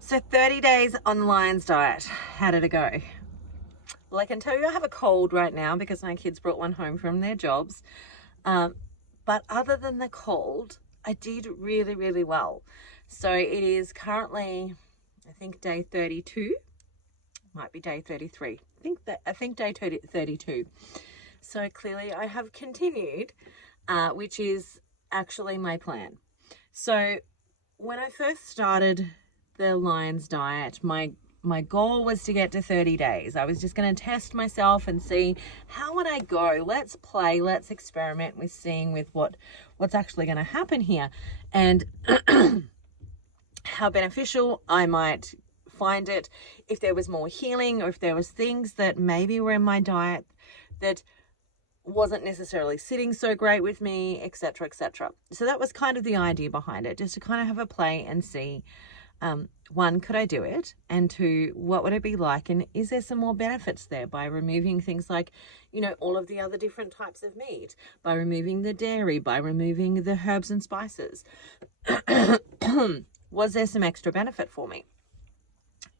So 30 days on the Lions diet. How did it go? Well, I can tell you I have a cold right now because my kids brought one home from their jobs. But other than the cold, I did really, really well. So it is currently, I think, day 32. Might be day 33. I think day 32. So clearly I have continued, which is actually my plan. So when I first started the Lions diet, my goal was to get to 30 days. I was just going to test myself and see how would I go. Let's play, let's experiment with seeing with what's actually going to happen here, and how beneficial I might find it, if there was more healing, or if there was things that maybe were in my diet that wasn't necessarily sitting so great with me, etc., etc. So that was kind of the idea behind it, just to kind of have a play and see, one, could I do it? And two, what would it be like? And is there some more benefits there by removing things like, all of the other different types of meat, by removing the dairy, by removing the herbs and spices? Was there some extra benefit for me?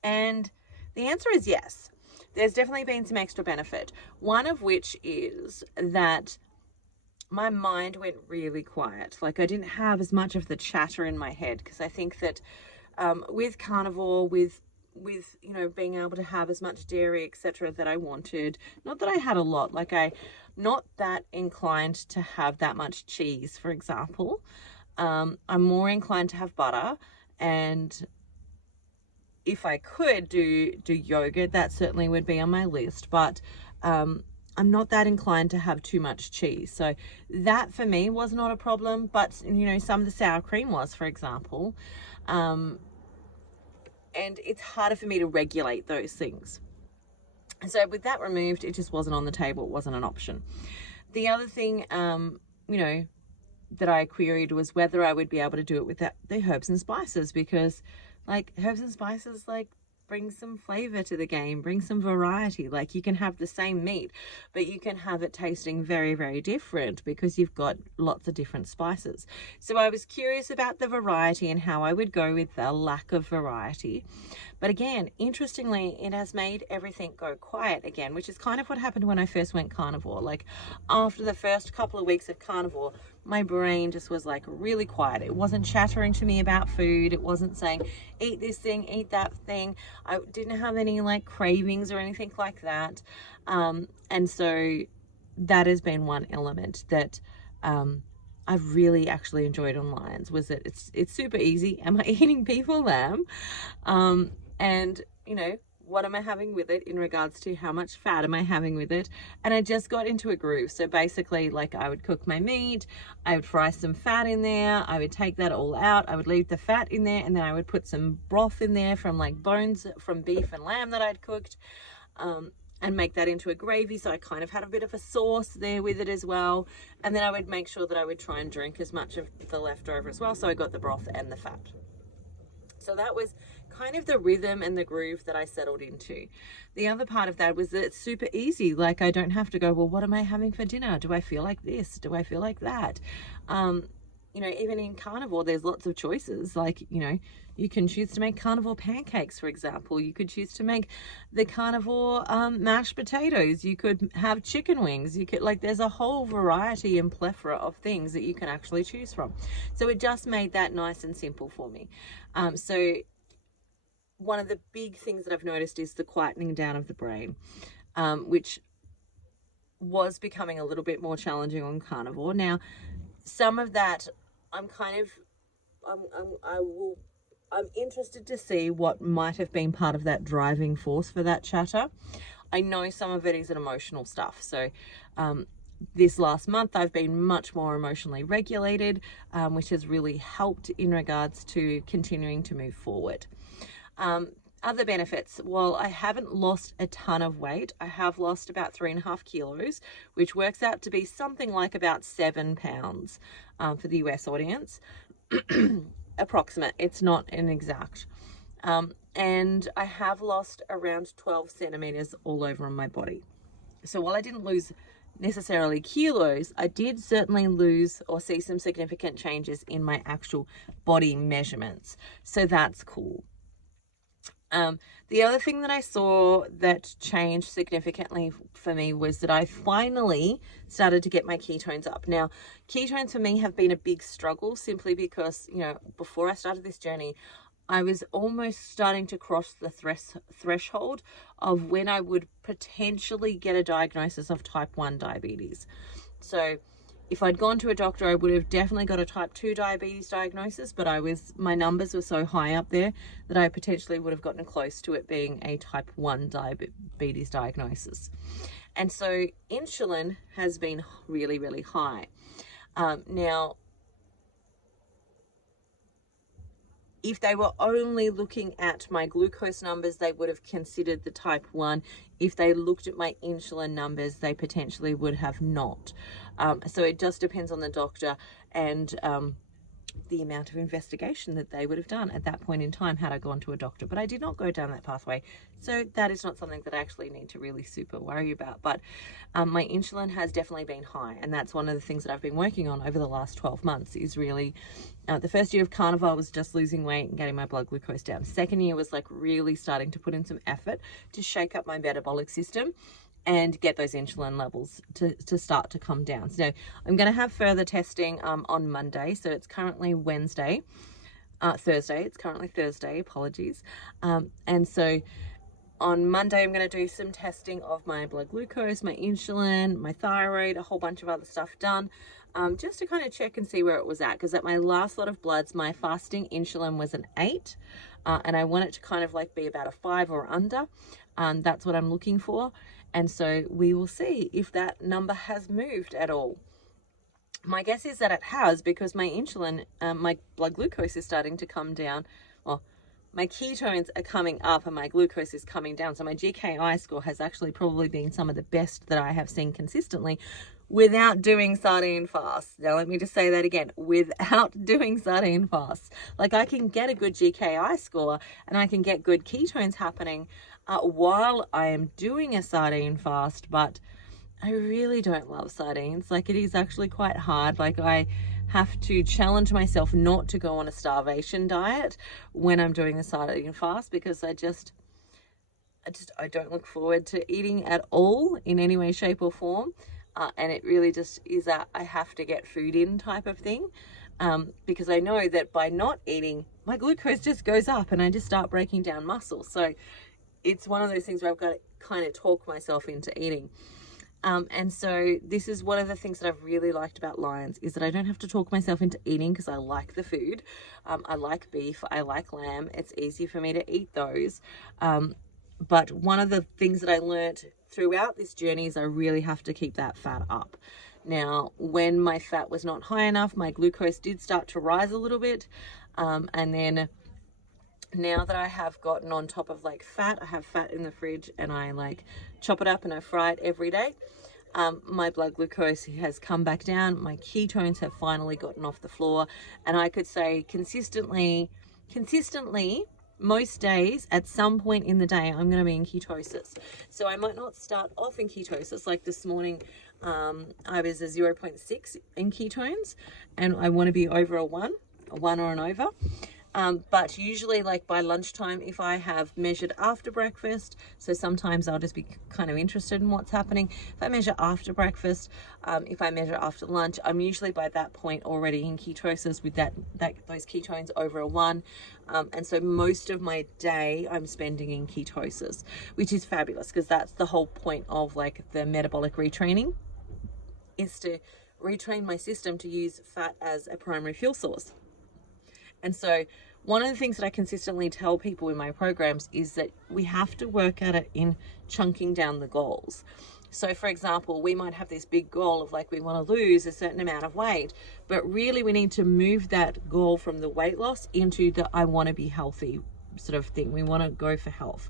And the answer is yes. There's definitely been some extra benefit. One of which is that my mind went really quiet. Like, I didn't have as much of the chatter in my head, because I think that with carnivore, with being able to have as much dairy, etc., that I wanted, not that I had a lot, like I'm not that inclined to have that much cheese, for example. I'm more inclined to have butter, and if I could do yogurt, that certainly would be on my list, but I'm not that inclined to have too much cheese. So that for me was not a problem, but some of the sour cream was, for example. And it's harder for me to regulate those things. And so with that removed, it just wasn't on the table. It wasn't an option. The other thing, that I queried was whether I would be able to do it with the herbs and spices, because herbs and spices bring some flavor to the game, bring some variety. Like, you can have the same meat, but you can have it tasting very, very different because you've got lots of different spices. So I was curious about the variety and how I would go with the lack of variety. But again, interestingly, it has made everything go quiet again, which is kind of what happened when I first went carnivore. Like, after the first couple of weeks of carnivore, my brain just was really quiet. It wasn't chattering to me about food. It wasn't saying, eat this thing, eat that thing. I didn't have any cravings or anything like that. And so that has been one element that I've really actually enjoyed on Lions, was that it's super easy. Am I eating beef or lamb? And what am I having with it in regards to how much fat am I having with it? And I just got into a groove. So basically, I would cook my meat, I would fry some fat in there, I would take that all out, I would leave the fat in there, and then I would put some broth in there from bones from beef and lamb that I'd cooked, and make that into a gravy. So I kind of had a bit of a sauce there with it as well. And then I would make sure that I would try and drink as much of the leftover as well. So I got the broth and the fat. So that was kind of the rhythm and the groove that I settled into. The other part of that was that it's super easy. I don't have to go, well, what am I having for dinner? Do I feel like this? Do I feel like that? Even in carnivore, there's lots of choices. You can choose to make carnivore pancakes, for example. You could choose to make the carnivore mashed potatoes. You could have chicken wings. You could there's a whole variety and plethora of things that you can actually choose from. So it just made that nice and simple for me. So one of the big things that I've noticed is the quietening down of the brain, which was becoming a little bit more challenging on carnivore. Now, some of that I'm interested to see what might have been part of that driving force for that chatter. I know some of it is an emotional stuff. So this last month I've been much more emotionally regulated, which has really helped in regards to continuing to move forward. Other benefits, well, I haven't lost a ton of weight. I have lost about 3.5 kilos, which works out to be something like about 7 pounds for the US audience. Approximate, it's not an exact. And I have lost around 12 centimeters all over on my body. So while I didn't lose necessarily kilos, I did certainly lose or see some significant changes in my actual body measurements. So that's cool. The other thing that I saw that changed significantly for me was that I finally started to get my ketones up. Now, ketones for me have been a big struggle simply because, you know, before I started this journey, I was almost starting to cross the threshold of when I would potentially get a diagnosis of type 1 diabetes. So if I'd gone to a doctor, I would have definitely got a type 2 diabetes diagnosis, but my numbers were so high up there that I potentially would have gotten close to it being a type 1 diabetes diagnosis. And so insulin has been really, really high. Now, if they were only looking at my glucose numbers, they would have considered the type 1. If they looked at my insulin numbers, they potentially would have not. So it just depends on the doctor and the amount of investigation that they would have done at that point in time had I gone to a doctor. But I did not go down that pathway, so that is not something that I actually need to really super worry about. But my insulin has definitely been high, and that's one of the things that I've been working on over the last 12 months is really the first year of carnivore was just losing weight and getting my blood glucose down. Second year was like really starting to put in some effort to shake up my metabolic system and get those insulin levels to start to come down. So I'm going to have further testing on Monday. So it's currently Thursday. It's currently Thursday, apologies. And so on Monday, I'm going to do some testing of my blood glucose, my insulin, my thyroid, a whole bunch of other stuff done, just to kind of check and see where it was at. Because at my last lot of bloods, my fasting insulin was an 8, and I want it to kind of like be about a 5 or under. That's what I'm looking for. And so we will see if that number has moved at all. My guess is that it has, because my insulin, my blood glucose is starting to come down. Well, my ketones are coming up and my glucose is coming down. So my GKI score has actually probably been some of the best that I have seen consistently without doing sardine fasts. Now, let me just say that again, without doing sardine fasts. Like, I can get a good GKI score and I can get good ketones happening while I am doing a sardine fast, but I really don't love sardines. Like, it is actually quite hard. Like, I have to challenge myself not to go on a starvation diet when I'm doing a sardine fast, because I don't look forward to eating at all in any way, shape or form. And it really just is a I have to get food in type of thing, because I know that by not eating, my glucose just goes up and I just start breaking down muscle. So it's one of those things where I've got to kind of talk myself into eating. And so this is one of the things that I've really liked about Lions, is that I don't have to talk myself into eating, because I like the food. I like beef, I like lamb. It's easy for me to eat those. But one of the things that I learned throughout this journey is I really have to keep that fat up. Now, when my fat was not high enough, my glucose did start to rise a little bit. And then now that I have gotten on top of like fat, I have fat in the fridge and I like chop it up and I fry it every day. My blood glucose has come back down. My ketones have finally gotten off the floor. And I could say consistently, most days at some point in the day, I'm going to be in ketosis. So I might not start off in ketosis. Like this morning, I was a 0.6 in ketones and I want to be over a 1 or an over. But usually, like by lunchtime, if I have measured after breakfast, so sometimes I'll just be kind of interested in what's happening. If I measure after breakfast, if I measure after lunch, I'm usually by that point already in ketosis with those ketones over a 1. And so most of my day I'm spending in ketosis, which is fabulous, because that's the whole point of like the metabolic retraining, is to retrain my system to use fat as a primary fuel source. And so one of the things that I consistently tell people in my programs is that we have to work at it in chunking down the goals. So for example, we might have this big goal of like, we want to lose a certain amount of weight, but really we need to move that goal from the weight loss into the I want to be healthy sort of thing. We want to go for health.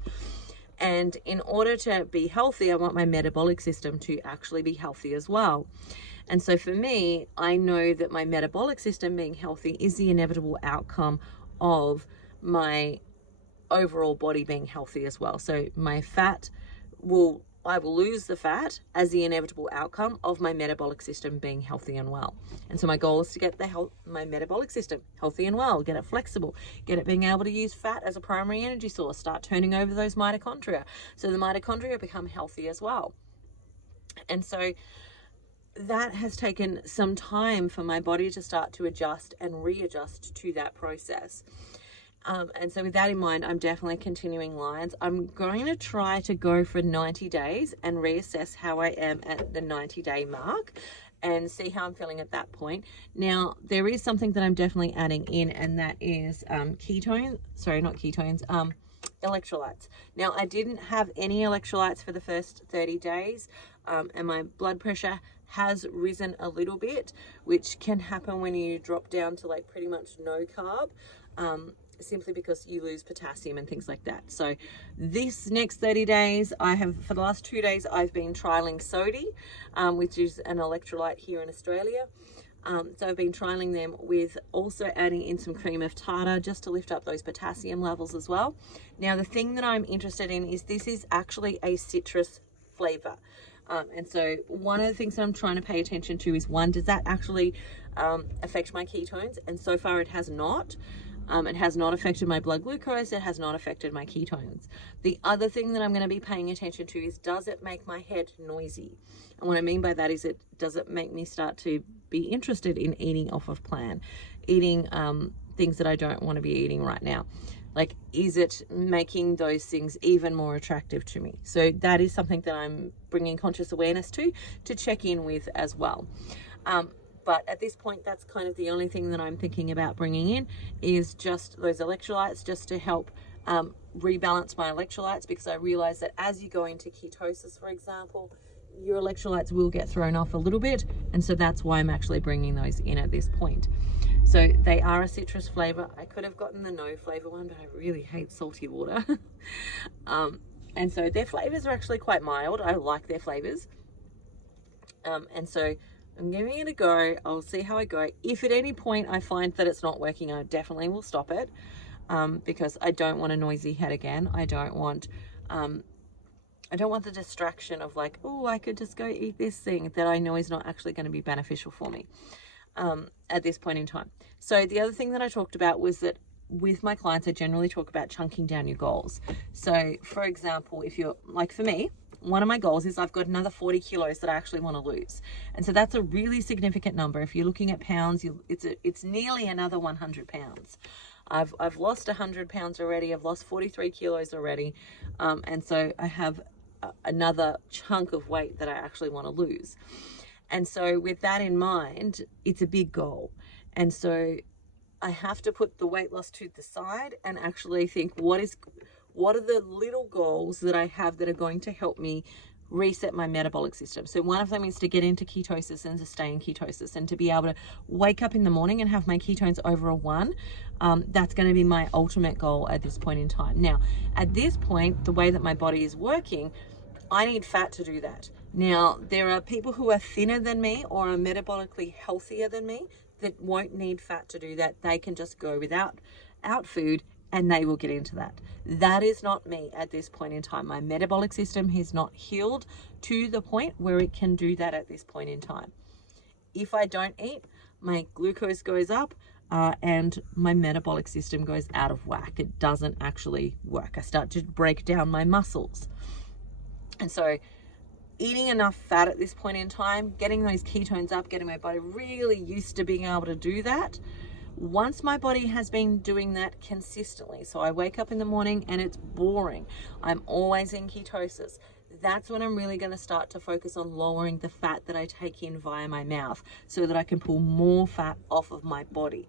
And in order to be healthy, I want my metabolic system to actually be healthy as well. And so for me, I know that my metabolic system being healthy is the inevitable outcome of my overall body being healthy as well. So my fat will I will lose the fat as the inevitable outcome of my metabolic system being healthy and well. And so my goal is to get my metabolic system healthy and well, get it flexible, get it being able to use fat as a primary energy source, start turning over those mitochondria so the mitochondria become healthy as well. And so that has taken some time for my body to start to adjust and readjust to that process. And so with that in mind, I'm definitely continuing lines. I'm going to try to go for 90 days and reassess how I am at the 90-day mark and see how I'm feeling at that point. Now, there is something that I'm definitely adding in, and that is electrolytes. Now, I didn't have any electrolytes for the first 30 days, and my blood pressure has risen a little bit, which can happen when you drop down to like pretty much no carb. Simply because you lose potassium and things like that. So this next 30 days, for the last 2 days, I've been trialing Sodi, which is an electrolyte here in Australia. So I've been trialing them with also adding in some cream of tartar just to lift up those potassium levels as well. Now, the thing that I'm interested in is this is actually a citrus flavor. And so one of the things that I'm trying to pay attention to is, one, does that actually affect my ketones? And so far it has not. It has not affected my blood glucose. It has not affected my ketones. The other thing that I'm going to be paying attention to is, does it make my head noisy? And what I mean by that is, does it make me start to be interested in eating off of plan, eating things that I don't want to be eating right now? Like, is it making those things even more attractive to me? So that is something that I'm bringing conscious awareness to check in with as well. But at this point, that's kind of the only thing that I'm thinking about bringing in, is just those electrolytes, just to help rebalance my electrolytes, because I realize that as you go into ketosis, for example, your electrolytes will get thrown off a little bit. And so that's why I'm actually bringing those in at this point. So they are a citrus flavor. I could have gotten the no flavor one, but I really hate salty water. And so their flavors are actually quite mild. I like their flavors. And so I'm giving it a go. I'll see how I go. If at any point I find that it's not working, I definitely will stop it, because I don't want a noisy head again. I don't want the distraction of like, oh, I could just go eat this thing that I know is not actually going to be beneficial for me at this point in time. So the other thing that I talked about was that with my clients, I generally talk about chunking down your goals. So for example, if you're like, for me, one of my goals is I've got another 40 kilos that I actually want to lose. And so that's a really significant number. If you're looking at pounds, it's nearly another 100 pounds. I've lost 100 pounds already. I've lost 43 kilos already. And so I have another chunk of weight that I actually want to lose. And so with that in mind, it's a big goal. And so I have to put the weight loss to the side and actually think, what are the little goals that I have that are going to help me reset my metabolic system? So one of them is to get into ketosis and to stay in ketosis, and to be able to wake up in the morning and have my ketones over a 1. That's going to be my ultimate goal at this point in time. Now, at this point, the way that my body is working, I need fat to do that. Now, there are people who are thinner than me or are metabolically healthier than me that won't need fat to do that. They can just go without food and they will get into that. That is not me at this point in time. My metabolic system has not healed to the point where it can do that at this point in time. If I don't eat, my glucose goes up and my metabolic system goes out of whack. It doesn't actually work. I start to break down my muscles. And so eating enough fat at this point in time, getting those ketones up, getting my body really used to being able to do that. Once my body has been doing that consistently, so I wake up in the morning and it's boring, I'm always in ketosis, that's when I'm really going to start to focus on lowering the fat that I take in via my mouth, so that I can pull more fat off of my body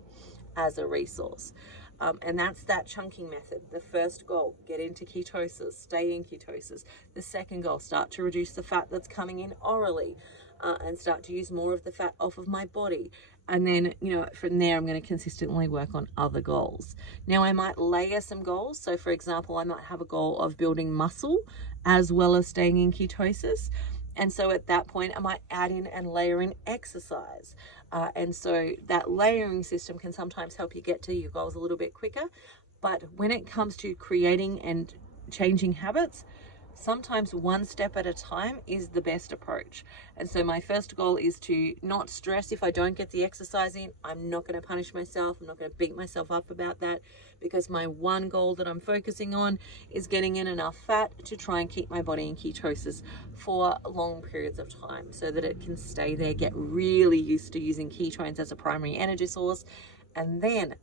as a resource. And that's that chunking method. The first goal, get into ketosis, stay in ketosis. The second goal, start to reduce the fat that's coming in orally, and start to use more of the fat off of my body. And then, from there, I'm going to consistently work on other goals. Now, I might layer some goals. So, for example, I might have a goal of building muscle as well as staying in ketosis. And so at that point, I might add in and layer in exercise. And so that layering system can sometimes help you get to your goals a little bit quicker. But when it comes to creating and changing habits, sometimes one step at a time is the best approach. And so my first goal is to not stress if I don't get the exercise in. I'm not going to punish myself. I'm not going to beat myself up about that, because my one goal that I'm focusing on is getting in enough fat to try and keep my body in ketosis for long periods of time so that it can stay there, get really used to using ketones as a primary energy source, and then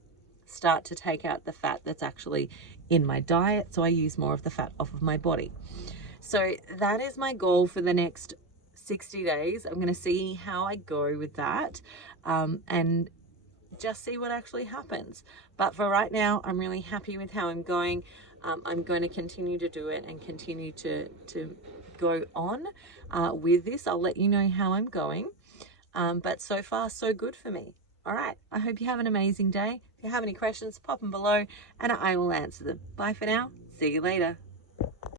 start to take out the fat that's actually in my diet, so I use more of the fat off of my body. So that is my goal for the next 60 days. I'm going to see how I go with that, and just see what actually happens. But for right now, I'm really happy with how I'm going. I'm going to continue to do it and continue to go on with this. I'll let you know how I'm going. But so far, so good for me. All right. I hope you have an amazing day. If you have any questions, pop them below and I will answer them. Bye for now. See you later.